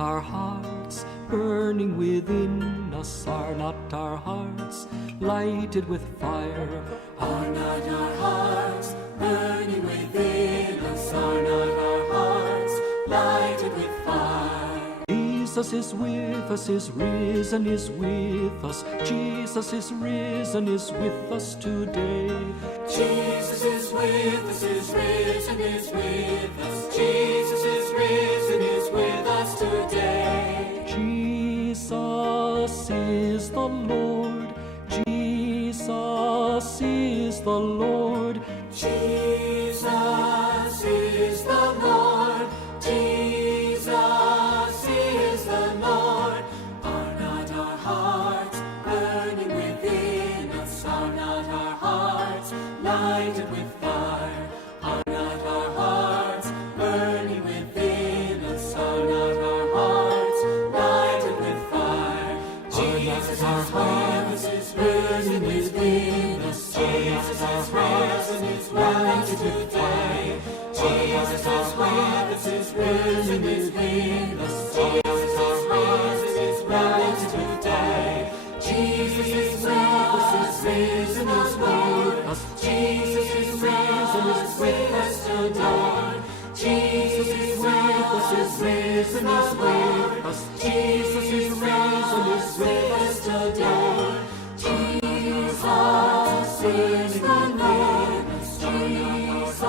our hearts burning within us? Are not our hearts lighted with fire? Are not our hearts burning within us? Are not our hearts lighted with fire? Jesus is with us, is risen, is with us. Jesus is risen, is with us today. Jesus is with us, is risen, is with us. Jesus is risen, is with us today. Jesus is the Lord. Jesus is the Lord. Jesus is the Lord. Jesus is the Lord. Are not our hearts burning within us? Are not our hearts lighted with fire? Are not our hearts burning within us? Are not our hearts lighted with fire? Jesus is with us, is risen within us. Jesus is risen, is lighted today. Jesus is with us, is risen within us. Jesus is risen, is lighted today. Jesus is with us, is risen, is with us. Jesus is risen, is with us today. Jesus is with us, is risen, is with us. Jesus is risen, is with us today. Jesus is the Lord. Jesus